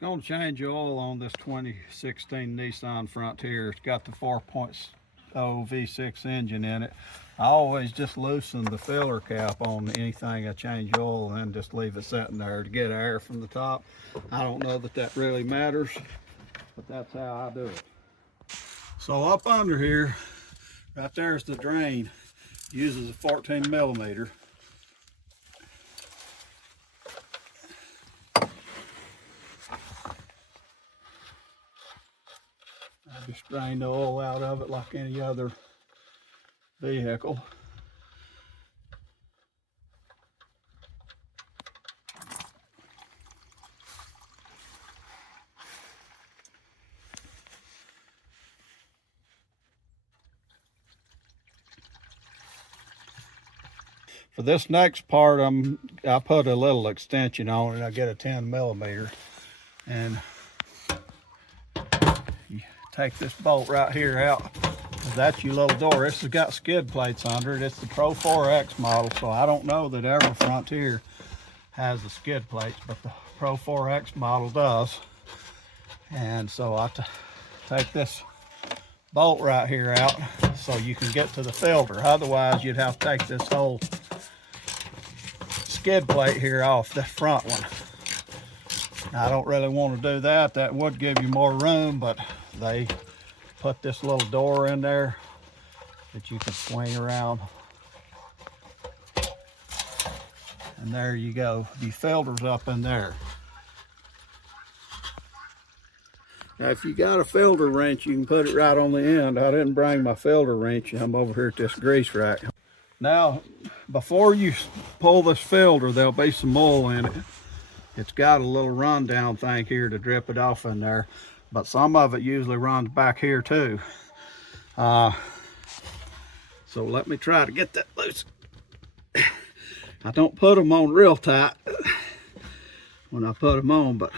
Going to change oil on this 2016 Nissan Frontier. It's got the 4.0 V6 engine in it. I always just loosen the filler cap on anything I change oil and then just leave it sitting there to get air from the top. I don't know that that really matters, but that's how I do it. So up under here, right there's the drain. Uses a 14 millimeter. I just drain the oil out of it like any other vehicle. For this next part, I put a little extension on it. I get a 10 millimeter, and you take this bolt right here out. That's your little door. This has got skid plates under it. It's the Pro-4X model, so I don't know that every Frontier has the skid plates, but the Pro-4X model does. And so I take this bolt right here out so you can get to the filter. Otherwise, you'd have to take this whole skid plate here off the front one. Now, I don't really want to do that. That would give you more room, but they put this little door in there that you can swing around. And there you go. The filter's up in there. Now, if you got a filter wrench, you can put it right on the end. I didn't bring my filter wrench. I'm over here at this grease rack. Now, before you pull this filter, there'll be some oil in it. It's got a little rundown thing here to drip it off in there, but some of it usually runs back here too. So let me try to get that loose. I don't put them on real tight when I put them on, but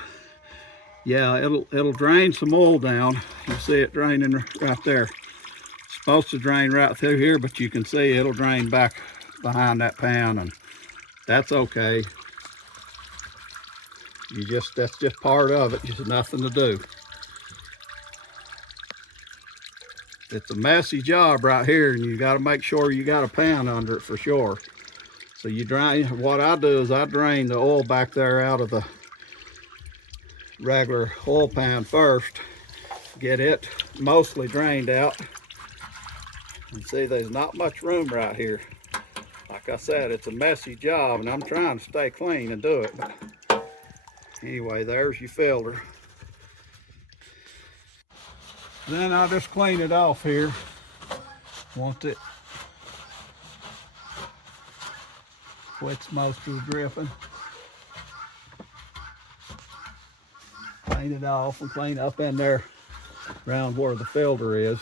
yeah, it'll drain some oil down. You see it draining right there. It's supposed to drain right through here, but you can see it'll drain back behind that pan, and that's okay. That's just part of it. Just nothing to do. It's a messy job right here, and you got to make sure you got a pan under it for sure. So you drain. What I do is I drain the oil back there out of the regular oil pan first, get it mostly drained out, and see there's not much room right here. Like I said, it's a messy job, and I'm trying to stay clean and do it, but anyway, there's your filter. Then I'll just clean it off here once it quits most of the dripping. Clean it off and clean up in there around where the filter is.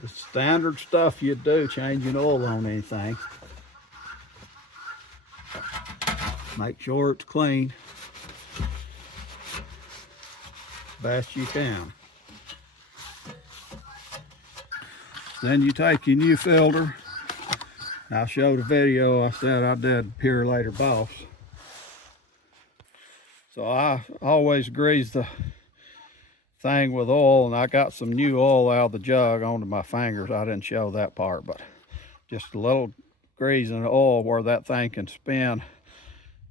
The standard stuff you'd do, changing oil on anything. Make sure it's clean best you can. Then you take your new filter. I showed a video I said I did Pure Later Boss. So I always grease the thing with oil, and I got some new oil out of the jug onto my fingers. I didn't show that part, but just a little greasing the oil where that thing can spin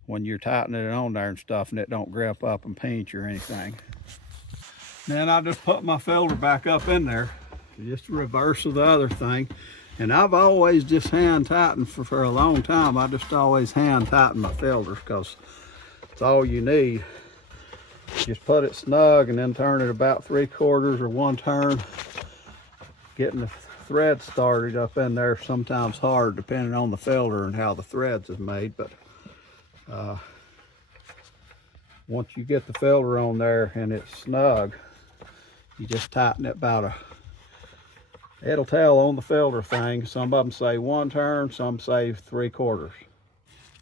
when you're tightening it on there and stuff, and it don't grip up and pinch or anything. Then I just put my filter back up in there, just the reverse of the other thing. And I've always just hand tightened for a long time. I just always hand tighten my filters because it's all you need. Just put it snug and then turn it about 3/4 or 1 turn. Getting the thread started up in there sometimes hard depending on the filter and how the threads is made, but once you get the filter on there and it's snug, you just tighten it about it'll tell on the filter thing. Some of them say 1 turn, some say 3/4.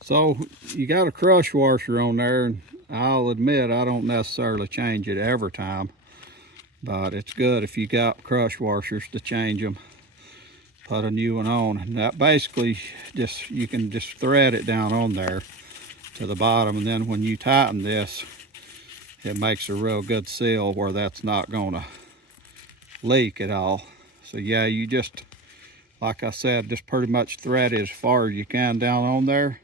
So you got a crush washer on there, and I'll admit I don't necessarily change it every time, but it's good if you got crush washers to change them. Put a new one on, and that basically you can just thread it down on there to the bottom, and then when you tighten this, it makes a real good seal where that's not gonna leak at all. So yeah, you just, like I said, just pretty much thread it as far as you can down on there.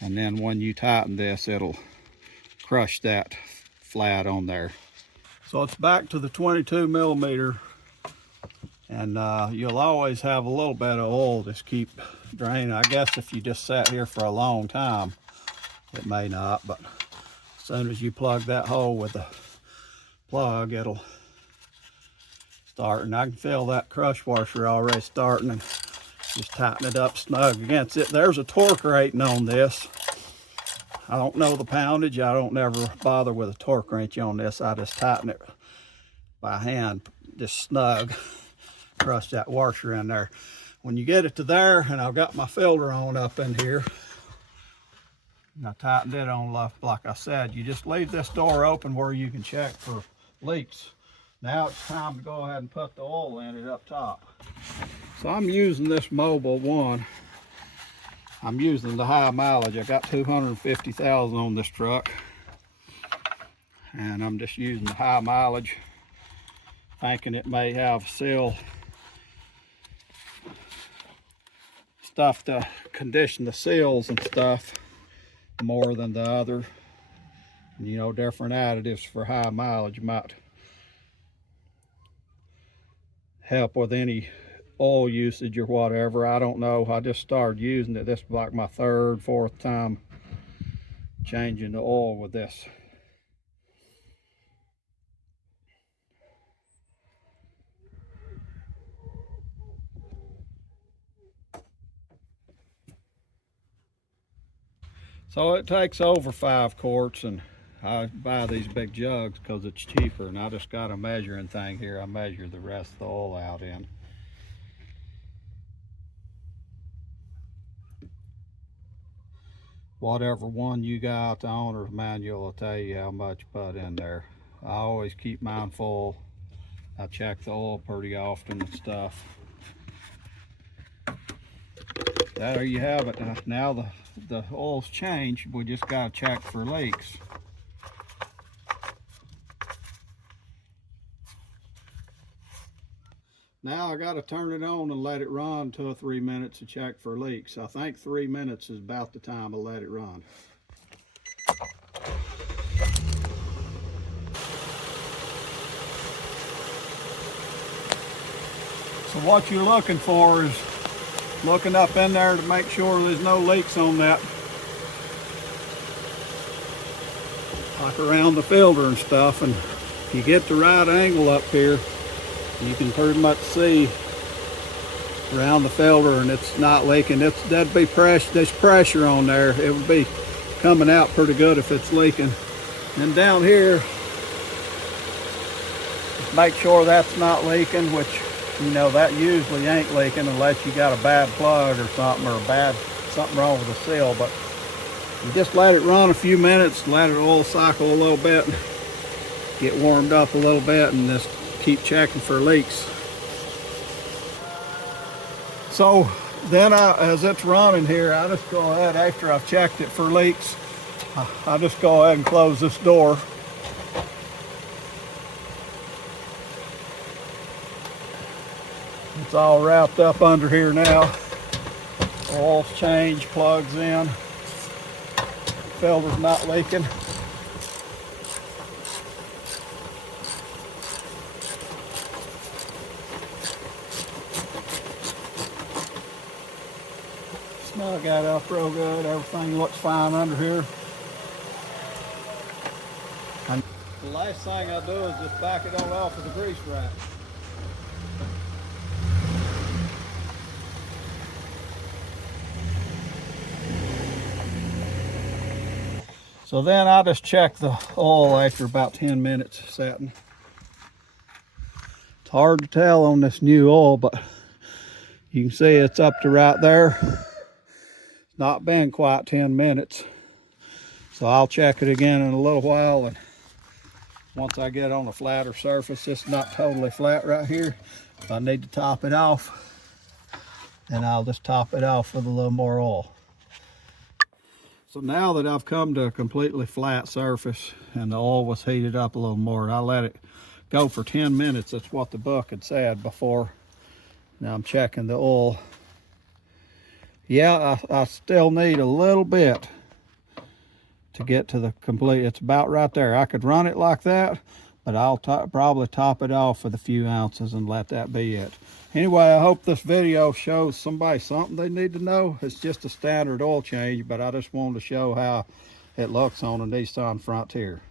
And then when you tighten this, it'll crush that flat on there. So it's back to the 22 millimeter. And you'll always have a little bit of oil just keep draining. I guess if you just sat here for a long time, it may not, but as soon as you plug that hole with the plug, it'll start. And I can feel that crush washer already starting, and just tighten it up snug against it. There's a torque rating on this. I don't know the poundage. I don't never bother with a torque wrench on this. I just tighten it by hand, just snug. Crush that washer in there. When you get it to there, and I've got my filter on up in here, and I tightened it on like I said, you just leave this door open where you can check for leaks. Now it's time to go ahead and put the oil in it up top. So I'm using this Mobile one. I'm using the high mileage. I got 250,000 on this truck, and I'm just using the high mileage, thinking it may have seal stuff to condition the seals and stuff more than the other. You know, different additives for high mileage might help with any oil usage or whatever. I don't know. I just started using it. This is like my third, fourth time changing the oil with this. So it takes over 5 quarts, and I buy these big jugs because it's cheaper, and I just got a measuring thing here. I measure the rest of the oil out in. Whatever one you got, the owner's manual will tell you how much put in there. I always keep mine full. I check the oil pretty often and stuff. There you have it. Now the oil's changed. We just got to check for leaks. Now I got to turn it on and let it run 2 or 3 minutes to check for leaks. I think 3 minutes is about the time I let it run. So what you're looking for is looking up in there to make sure there's no leaks on that, like around the filter and stuff. And if you get the right angle up here, you can pretty much see around the filter, and it's not leaking. That'd be pressure. There's pressure on there. It would be coming out pretty good if it's leaking. And down here, make sure that's not leaking, which, you know, that usually ain't leaking unless you got a bad plug or something, or something wrong with the seal. But you just let it run a few minutes, let it oil cycle a little bit, get warmed up a little bit, and just keep checking for leaks. So then as it's running here, I just go ahead, after I've checked it for leaks, I just go ahead and close this door. It's all wrapped up under here now. Oil's changed, plugs in. Filter's not leaking. Snug that up real good. Everything looks fine under here. And the last thing I do is just back it on off with the grease wrap. So then I just check the oil after about 10 minutes setting. It's hard to tell on this new oil, but you can see it's up to right there. It's not been quite 10 minutes. So I'll check it again in a little while, and once I get on a flatter surface, it's not totally flat right here. If I need to top it off, then I'll just top it off with a little more oil. So now that I've come to a completely flat surface and the oil was heated up a little more, I let it go for 10 minutes. That's what the book had said before. Now I'm checking the oil. Yeah, I still need a little bit to get to the complete. It's about right there. I could run it like that, but I'll probably top it off with a few ounces and let that be it. Anyway, I hope this video shows somebody something they need to know. It's just a standard oil change, but I just wanted to show how it looks on a Nissan Frontier.